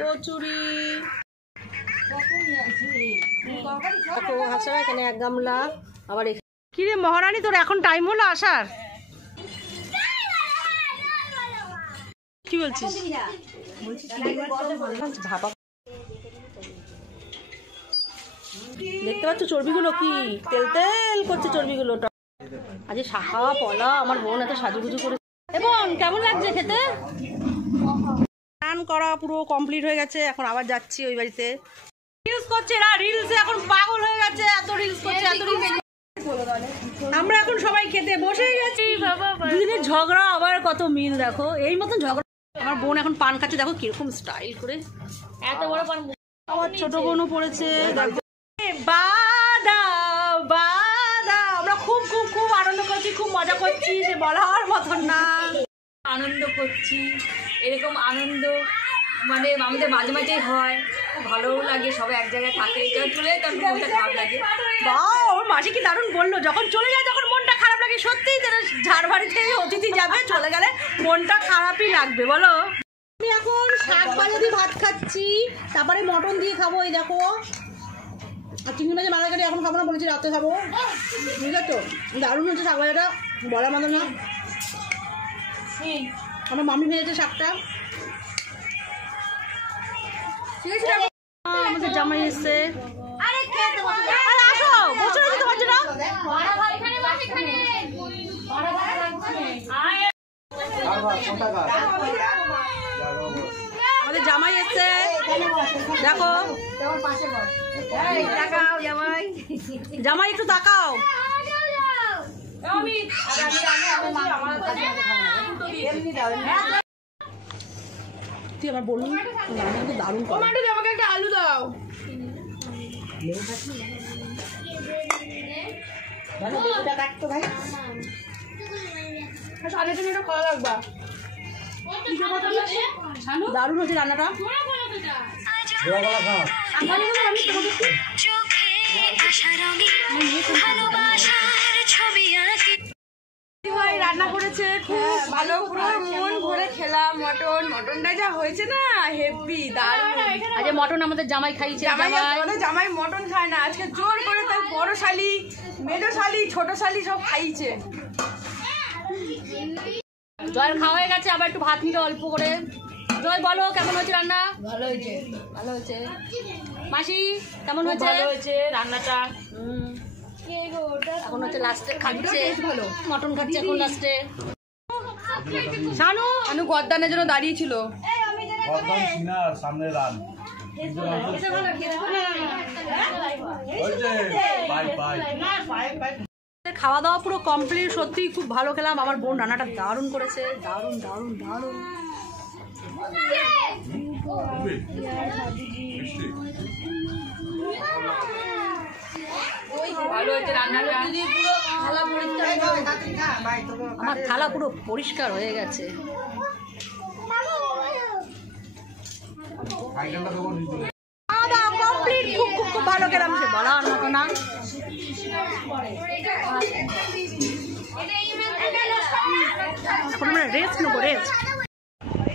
কচুরি এখানে 1 গামলা। আবার কি রে মহারানী, তোর এখন টাইম হলো আসার? কি বলছিস? দেখতে পাচ্ছ চর্বিগুলো কি তেল তেল করছে চর্বিগুলো। আজ শাখা পলা আমার বোন এত সাজুগুজু করে। এবং কেমন লাগছে খেতে? স্নান করা পুরো কমপ্লিট হয়ে গেছে, এখন আবার যাচ্ছি ওই বাড়িতে। রিলস করছে না, রিলসে এখন পাগল হয়ে গেছে, এত রিলস করছে, এত রিলস। আমরা এখন সবাই খেতে বসে গেছি। দুদিনের ঝগড়া আবার কত মিল দেখো, এই মতন ঝগড়া। আমার বোন এখন পান খাচ্ছে, দেখো কিরকম স্টাইল করে, এত বড় পান। আমার ছোট বোনও পড়েছে, দেখো। বাদা বাদা, আমরা খুব খুব খুব আনন্দ করছি, খুব মজা করছি, সে বলার মতন না। আনন্দ করছি, এরকম আনন্দ মানে আমাদের মাঝে মাঝেই হয়, খুব ভালোও লাগে। সবাই এক জায়গায় থাকে, চলে যায় তখন মনটা খারাপ লাগে। বা ওর মাসি কি দারুণ বললো, যখন চলে যায় তখন মনটা খারাপ লাগে। সত্যিই তারা ঝাড় বাড়িতে অতিথি যাবে, চলে গেলে মনটা খারাপই লাগবে বলো। আমি এখন শাক ভাজা দিয়ে ভাত খাচ্ছি, তারপরে মটন দিয়ে খাবো। এই দেখো, আর চিংড়ি মাছের মালাকারি এখন খাবো না, বলেছি রাতে খাবো। বুঝলে তো দারুণ হচ্ছে শাক ভাজাটা, বলার মতো না। আমার মামি ভেজেছে শাকটা। আমাদের জামাই এসছে, আসো বসে রয়েছে তোমার জন্য। আমাদের জামাই এসছে, দেখো। জামাই জামাই একটু তাকাও। তুই আমার বলুন দারুণ, আমাকে একটা আলু দাও। দারুণ হচ্ছে রান্নাটা। রান্না করেছে খুব ভালো, পুরো মন ভরে খেলাম। মটনটা যা হয়েছে না, হেভি দারুণ। আজকে মটন আমাদের জামাই খাইছে। আমাদের জামাই মটন খায় না, আজকে জোর করে তার বড় শালি, মেজো শালি, ছোট শালি সব খাইছে। জয়ের খাওয়া হয়ে গেছে, আবার একটু ভাত নিতে অল্প করে। জয় বলো কেমন হয়েছে রান্না? ভালো হয়েছে, ভালো হয়েছে। মাসি কেমন হয়েছে? ভালো হয়েছে রান্নাটা। এখন হচ্ছে লাস্টে খাচ্ছে, মটন খাচ্ছে এখন লাস্টে। শানু শানু গদ্দানের জন্য দাঁড়িয়েছিল। খাওয়া দাওয়া পুরো কমপ্লিট, সত্যি খুব ভালো খেলাম। আমার বোন রান্নাটা দারুণ করেছে, দারুণ দারুণ দারুণ। আমার থালা পুরো পরিষ্কার হয়ে গেছে। খুব খুব খুব ভালো খেলাম, সে বলার মতো না। এখন আমরা রেস্ট নেবো, রেস্ট।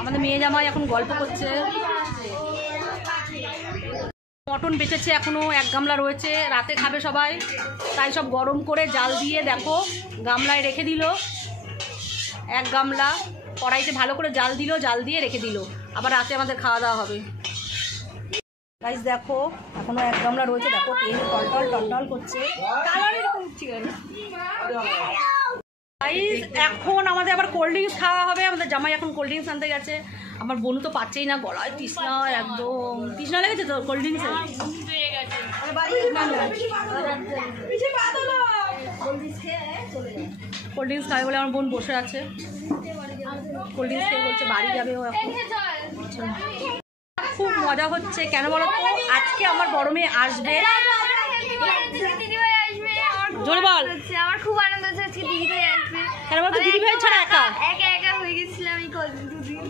আমাদের মেয়ে জামাই এখন গল্প করছে। মটন বেঁচেছে এখনো 1 গামলা রয়েছে, রাতে খাবে সবাই, তাই সব গরম করে জাল দিয়ে দেখো গামলায় রেখে দিল। 1 গামলা কড়াইতে ভালো করে জাল দিল, জাল দিয়ে রেখে দিল, আবার রাতে আমাদের খাওয়া দাওয়া হবে। গাইস দেখো এখনো 1 গামলা রয়েছে, দেখো তেল টলটল টলটল করছে। গাইস এখন আমাদের আবার কোল্ড ড্রিঙ্কস খাওয়া হবে। আমাদের জামাই এখন কোল্ড ড্রিঙ্কস আনতে গেছে। আমার বোনু তো পাচ্ছেই না, গলায় তৃষ্ণা, একদম তৃষ্ণা লেগেছে তো কোল্ড ড্রিঙ্কসে। কোল্ড ড্রিঙ্কস খাবে বলে আমার বোন বসে আছে, কোল্ড ড্রিঙ্কস খেয়ে বলছে বাড়ি যাবে ও এখন। খুব মজা হচ্ছে, কেন বলো তো, আজকে আমার বড় মেয়ে আসবে। জোরে বল। আমার খুব আনন্দ হচ্ছে, আজকে দিদি ভাই আসবে। কেন বলতো, দিদি ভাই ছাড়া একা একা হয়ে গেছিলাম আমি দুদিন,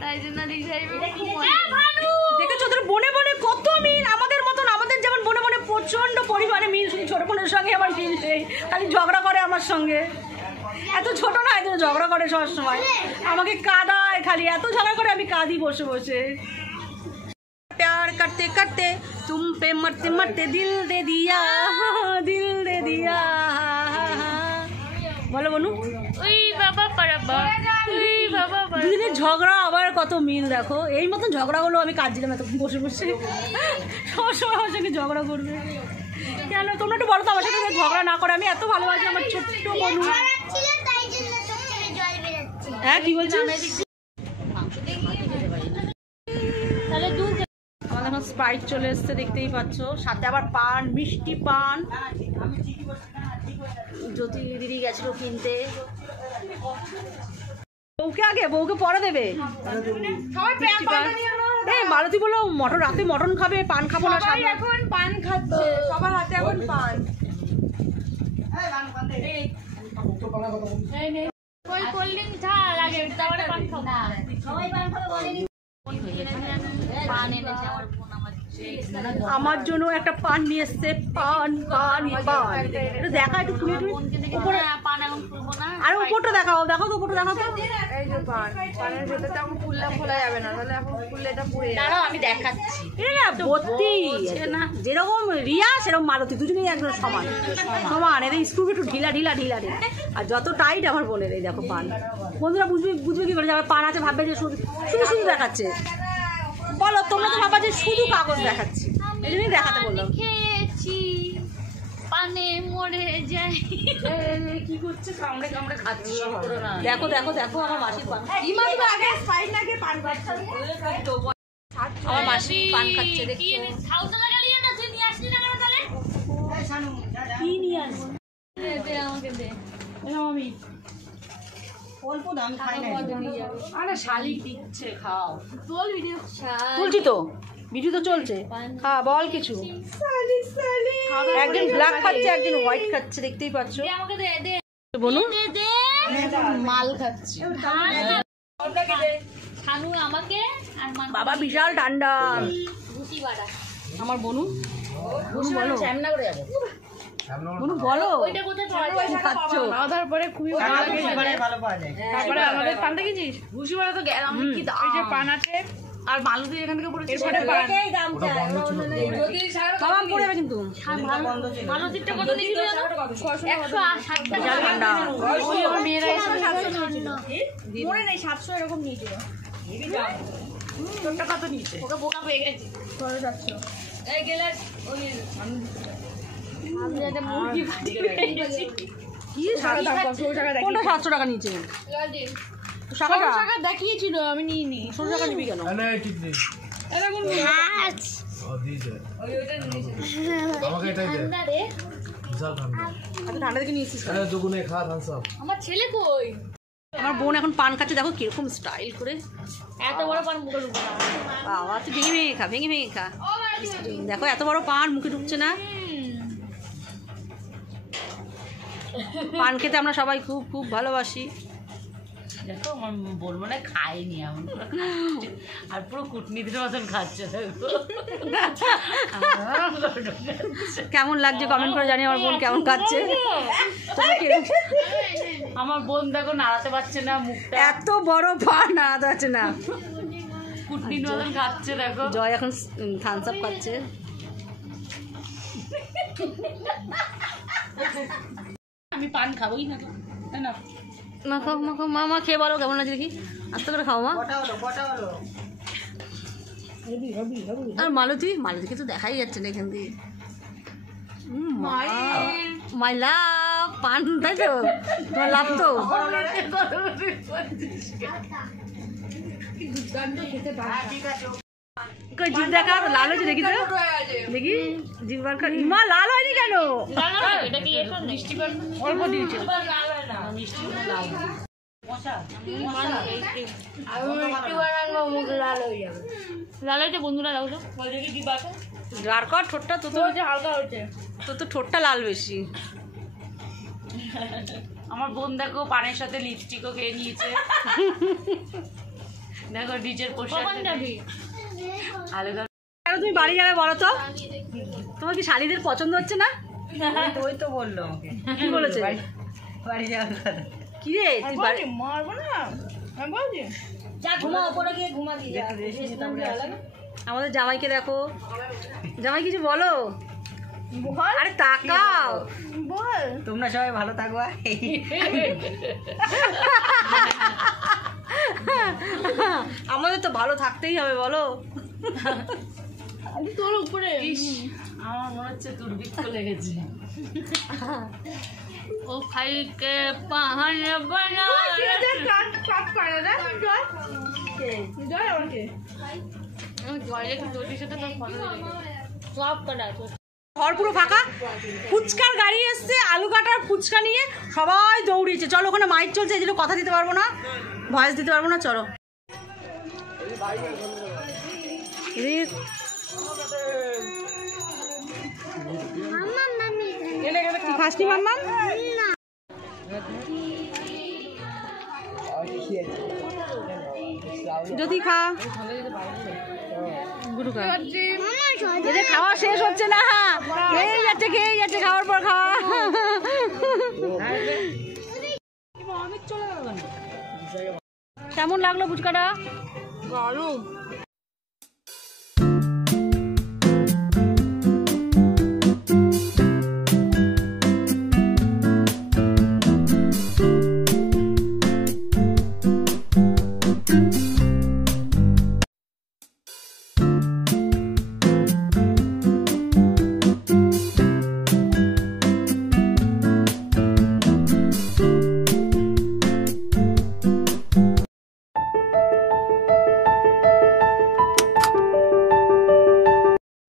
তাই জন্য দিদি ভাই দেখেছো তোর বনে বনে কত মিল আমাদের মতন। আমাদের যেমন বনে বনে প্রচন্ড পরিমাণে মিল, শুধু ছোট বোনের সঙ্গে আমার মিল নেই, খালি ঝগড়া করে আমার সঙ্গে। এত ছোট না, এত ঝগড়া করে সব সময়, আমাকে কাঁদায় খালি এত ঝগড়া করে আমি কাঁদি বসে বসে। प्यार करते करते तुम पे मरते मरते दिल दे दिया বলো বনু। ওই বাবা পারাবা, ওই বাবা দুদিনের ঝগড়া আবার কত মিল দেখো। এই মতন ঝগড়াগুলো আমি কাঁদছিলাম এত বসে বসে, সবসময় আমার সঙ্গে ঝগড়া করবে কেন? তোমরা একটু বলো তো আমার সাথে ঝগড়া না করে। আমি এত ভালোবাসি আমার ছোট্ট বনু। হ্যাঁ কি বলছিস? তাহলে দুধ আমাদের এখন স্প্রাইট চলে এসছে দেখতেই পাচ্ছ, সাথে আবার পান, মিষ্টি পান। জ্যোতি দিদি গেছিল কিনতে। বউকে আগে, বউকে পরে দেবে। মালতী বলো মটন, রাতে মটন খাবে, পান খাবো না। এখন পান খাচ্ছে, সবার হাতে এখন পান। ওই কোল্ড ড্রিঙ্ক ঝা লাগে, তারপরে পান খাবো না। সবাই পান খাবে বলেনি। পান এনেছে আমার বোন আমার জন্য একটা পান নিয়ে এসছে। পান পান পান একটু দেখা, একটু খুলে উপরে পান এখন খুলবো না। আর উপরটা দেখাও, দেখো তো উপরটা দেখাও তো। এই যে পান, পানের ভেতরটা এখন খুললে খোলা যাবে না, তাহলে এখন খুললে এটা পুড়ে যাবে। দাঁড়াও আমি দেখাচ্ছি। এটা ভর্তি, যেরকম রিয়া সেরকম মালতী, দুজনেই একদম সমান সমান। এদের স্ক্রু একটু ঢিলা ঢিলা ঢিলা ঢিলা, আর যত টাইট আমার বোনের। এই দেখো পান, বন্ধুরা বুঝবে কি করে যাবে? পান আছে ভাববে যে শুধু শুধু শুধু দেখাচ্ছে। বলো তোমরা তো ভাবা যে শুধু কাগজ দেখাচ্ছি, এই জন্যই দেখাতে বললাম। খেয়েছি পানে মরে যাই। কি করছে? কামড়ে কামড়ে খাচ্ছে। দেখো দেখো দেখো আমার মাসির পান, আমার মাসি পান খাচ্ছে দেখছো। খাওয়া লাগালিয়ে না, তুই নিয়ে আসলি না কেন তাহলে? কি নিয়ে আসবো? দে আমাকে দে। আমি অল্প দাম খাই না। আরে শালি দিচ্ছে, খাও। বল ভিডিও তুলছি তো, ভিডিও তো চলছে। হ্যাঁ বল কিছু। একজন ব্ল্যাক খাচ্ছে, একজন হোয়াইট খাচ্ছে, দেখতেই পাচ্ছ। দে আমাকে দে দে বনু দে দে। মাল খাচ্ছে। খানু আমাকে আর মান বাবা বিশাল ঠান্ডা। ভুসি বাড়া। আমার বনু, বনু বলো, বনু বলো ওইটা কোথায় পাওয়া যায়? কি খাচ্ছ? খাওয়ার পরে খুবই ভালো লাগে। তারপরে আমাদের পানটা কিনছিস? ভুসি বাড়া তো গেলাম কি দাম। এই যে পান আছে আর মালুদি এখান থেকে পড়েছে। এরপরে পান বাবা পড়ে যাবে কিন্তু। মালতিরটা কত নিয়েছিল জানো? 160 টাকা। ঠান্ডা। ওই আমার মেয়েরা এসে মনে নেই 700 এরকম নিয়েছিল। তোরটা কত নিয়েছে? ওকে বোকা পেয়ে গেছি। এই গেলে ওই আমি একটা মুরগি ভাজি পেয়ে গেছি। কি 700 টাকা নিচে? টাকা দেখিয়েছিল, আমি নিইনি। 100 টাকা নিবি কেন? ঠান্ডা রে। ঠান্ডা থেকে নিয়েছিস কেন? আমার ছেলে কই? আমার বোন এখন পান খাচ্ছে, দেখো কিরকম স্টাইল করে। এত বড় পান মুখে ঢুকবে না। বাবা তুই ভেঙে ভেঙে খা, ভেঙে ভেঙে খা। দেখো এত বড় পান মুখে ঢুকছে না। পান খেতে আমরা সবাই খুব খুব ভালোবাসি। দেখো আমার বোন মনে হয় খায়নি, এমন পুরো খাচ্ছে। আর পুরো কুটনিদের মতন খাচ্ছে। কেমন লাগছে কমেন্ট করে জানি আমার বোন কেমন খাচ্ছে। তোমরা কিরকম- আমার বোন দেখো নাড়াতে পারছে না মুখটা, এত বড় পান আদা আছে না। কুটনির মতন খাচ্ছে দেখো। জয় এখন থামস আপ খাচ্ছে। আমি পান খাবোই না তো, তাই না? মাখো মাখো, মা খেয়ে বলো কেমন লাগছে দেখি। আস্তে করে খাও মা। আর মালতীকে তো দেখাই যাচ্ছে না এখান দিয়ে। মাই লাভ পান, তাই তো তোমার লাভ তো। কই জিভ দেখা, লাল হয়েছে দেখি তো, দেখি জিভ বার কর। মা লাল হয়নি কেন? এটা কি এসব মিষ্টি পান? অল্প দিয়েছে। লালাইটা বন্ধুরা দাও তো। বার কর ঠোঁটটা, তো হালকা হচ্ছে। তো ঠোঁটটা লাল বেশি। আমার বোন দেখো পানের সাথে লিপস্টিকও খেয়ে নিয়েছে। দেখো নিজের পোশাক। কখন যাবি? আলাদা কেন তুমি বাড়ি যাবে বলো তো? তোমার কি শাড়িদের পছন্দ হচ্ছে না? ওই তো বললো আমাকে। কি বলেছে? বাড়ি যাওয়ার কথা। কি রে তুই বাড়ি মারবো না, আমি বলছি আমাদের জামাইকে দেখো, জামাই কিছু বলো। আরে তাকাও, তোমরা সবাই ভালো থাকবা। আমাদের তো ভালো থাকতেই হবে বলো। তোর উপরে আমার মনে হচ্ছে দুর্ভিক্ষ লেগেছে। ও খাইকে পাহান বানা জলে তোটির সাথে তোর ফটো সব কটা ঘর পুরো ফাঁকা, ফুচকার গাড়ি এসছে, আলু কাটার ফুচকা নিয়ে সবাই দৌড়িয়েছে। চলো ওখানে মাইক চলছে, এই জন্য কথা দিতে পারবো না, ভয়েস দিতে পারবো না। চলো ফার্স্টই মাম্মাম যদি খা গুরু খা, এদের খাওয়া শেষ হচ্ছে না, খেয়ে যাচ্ছে খাওয়ার পর খাওয়া। কেমন লাগলো ফুচকাটা? গরম।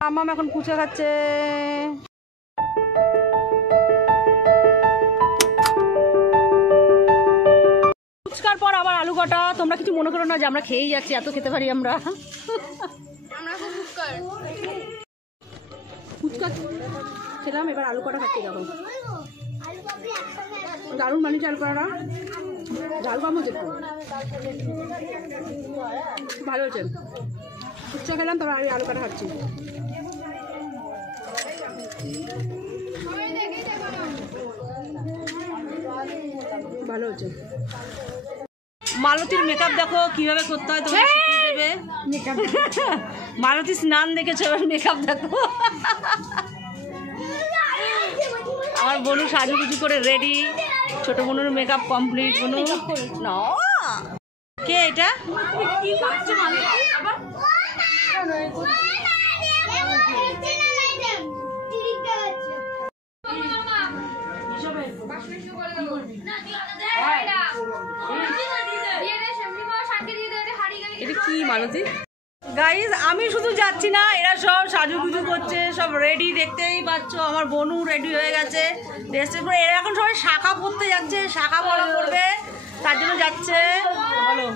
মাম্মাম এখন ফুচকা খাচ্ছে। ফুচকার পর আবার আলু কাটা। তোমরা কিছু মনে করো না যে আমরা খেয়েই যাচ্ছি, এত খেতে পারি আমরা। ফুচকা খেলাম, এবার আলু কাটা খাচ্ছি। দেখো দারুণ বানিয়েছে আলু কাটা, ঝাল কম হচ্ছে, ভালো হচ্ছে। ফুচকা খেলাম, তারপর আলু কাটা খাচ্ছি। ভালো হচ্ছে। মালতীর মেকআপ দেখো কিভাবে করতে হয়, তোমরা শিখিয়ে দেবে। মালতী স্নান দেখেছো, এবার মেকআপ দেখো। আমার বনু সাজুগুজু করে রেডি, ছোট বনুর মেকআপ কমপ্লিট। বনু না কে এটা? এটা কি মালতী? গাইজ আমি শুধু যাচ্ছি না, এরা সব সাজুগুজু করছে, সব রেডি, দেখতেই পাচ্ছ। আমার বনু রেডি হয়ে গেছে ড্রেসের পরে। এরা এখন সবাই শাখা পড়তে যাচ্ছে, শাখা পড়া করবে, তার জন্য যাচ্ছে। বলো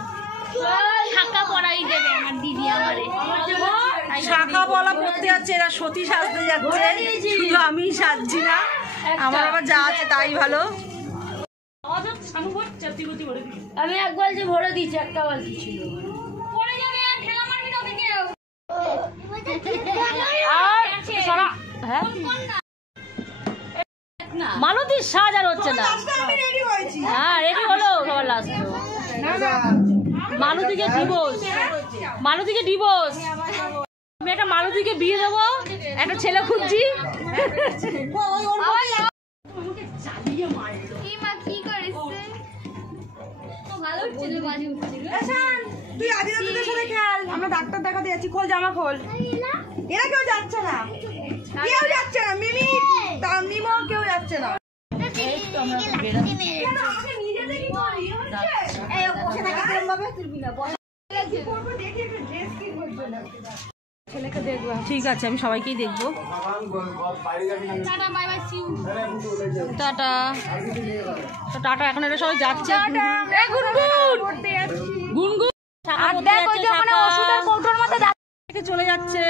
শাখা পড়াই দেবে আমার দিদি আমারে। শাখা পলা পড়তে যাচ্ছে, এরা সতী সাজতে যাচ্ছে, শুধু আমি সাজছি না, আমার আবার যা আছে তাই ভালো। আমি এক বালতি ভরে দিয়েছি, একটা বালতি ছিল। পড়ে যাবে, ঠেলা মারবি না কেউ। আর সারা হ্যাঁ মালতীর সাজ আর হচ্ছে না। হ্যাঁ রেডি হলো সবার লাস্ট। মালতীকে ডিভোর্স, মালতীকে ডিভোর্স। আমি একটা মালতীকে বিয়ে দেবো, একটা ছেলে খুঁজছি। তুই আদিরাদের সাথে খেল, আমরা ডাক্তার দেখাতে যাচ্ছি। খোল জামা খোল। এরা কেউ যাচ্ছে না, কেউ যাচ্ছে না। মিমি মিমো কেউ যাচ্ছে না। ঠিক আছে, আমি সবাইকেই দেখবো। Tata tata. এখন এরা সবাই যাচ্ছে। গুনগুন চলে যাচ্ছে।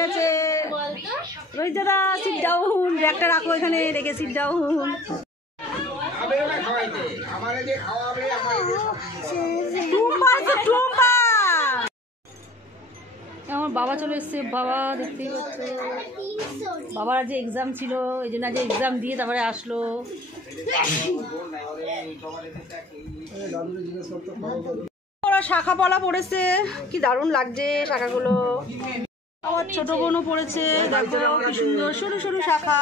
গেছে। রোহিত দাদা সিট ডাউন, ব্যাগটা রাখো এখানে, রেখে সিট ডাউন। আমার বাবা চলে এসছে, বাবা দেখতেই পাচ্ছে, বাবার আজ এক্সাম ছিল, এই জন্য আজ এক্সাম দিয়ে তারপরে আসলো। ওরা শাখা পলা পড়েছে, কি দারুণ লাগছে শাখাগুলো। আমার ছোট বোনও পড়েছে, দেখো কি সুন্দর সরু সরু শাখা।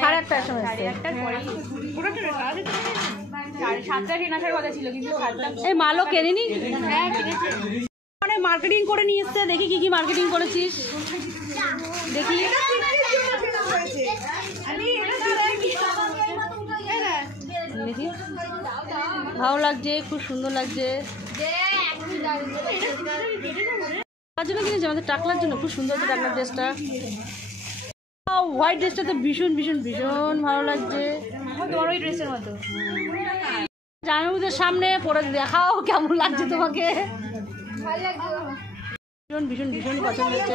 সাড়ে আটটার সময় এই মালও কেনেনি, মানে মার্কেটিং করে নিয়ে এসছে। দেখি কি কি মার্কেটিং করেছিস, দেখি। দেখি ভালো লাগছে, খুব সুন্দর লাগছে। তার জন্য কিনেছি আমাদের টাকলার জন্য, খুব সুন্দর হচ্ছে টাকলার ড্রেসটা। হোয়াইট ড্রেসটা তো ভীষণ ভীষণ ভীষণ ভালো লাগছে, তোমার ওই ড্রেসের মতো। জামাইবাবুদের সামনে পরে দেখাও কেমন লাগছে তোমাকে। ভীষণ ভীষণ ভীষণ পছন্দ হচ্ছে।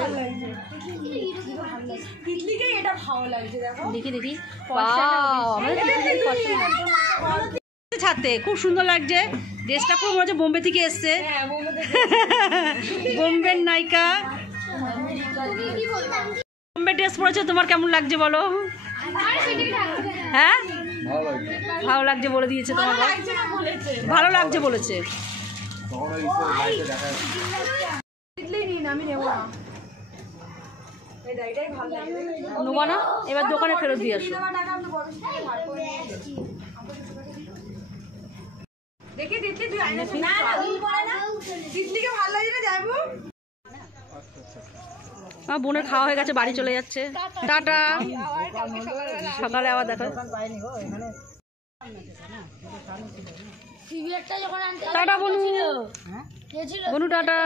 দেখি দেখি ছাড়তে খুব সুন্দর লাগছে ড্রেসটা, খুব মনে হচ্ছে বোম্বে থেকে এসছে, বোম্বের নায়িকা। বোম্বে ড্রেস পরেছে, তোমার কেমন লাগছে বলো? হ্যাঁ ভালো লাগছে বলে দিয়েছে, তোমার ভালো লাগছে বলেছে। নেবো না, এবার দোকানে ফেরত দিয়ে আসো। আমার বোনের খাওয়া হয়ে গেছে, বাড়ি চলে যাচ্ছে, টাটা। সকালে আবার দেখো, tata Bonu, Bonu tata,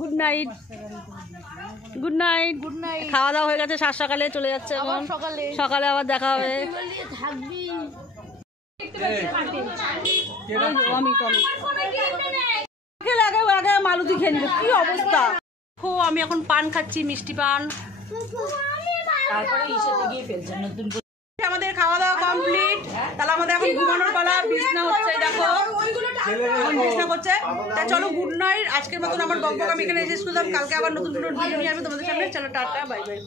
good night, good night. খাওয়া দাওয়া হয়ে গেছে, সাত সকালে চলে যাচ্ছে এখন, সকালে আবার দেখা হবে। মালুতি খেয়ে নিল, কি অবস্থা। আমি এখন পান খাচ্ছি, মিষ্টি পান। তারপরে ইসেতে গিয়ে ফেলছেন নতুন। আমাদের খাওয়া দাওয়া কমপ্লিট, তাহলে আমাদের এখন ঘুমানোর পালা। বিছনা হচ্ছে, দেখো এখন বিছনা করছে। তা চলো গুড নাইট, আজকের মতন আমার বকবক আমি এখানে শেষ করলাম। কালকে আবার নতুন ভিডিও নিয়ে আসবে তোমাদের সামনে। চলো টাটা, বাই বাই।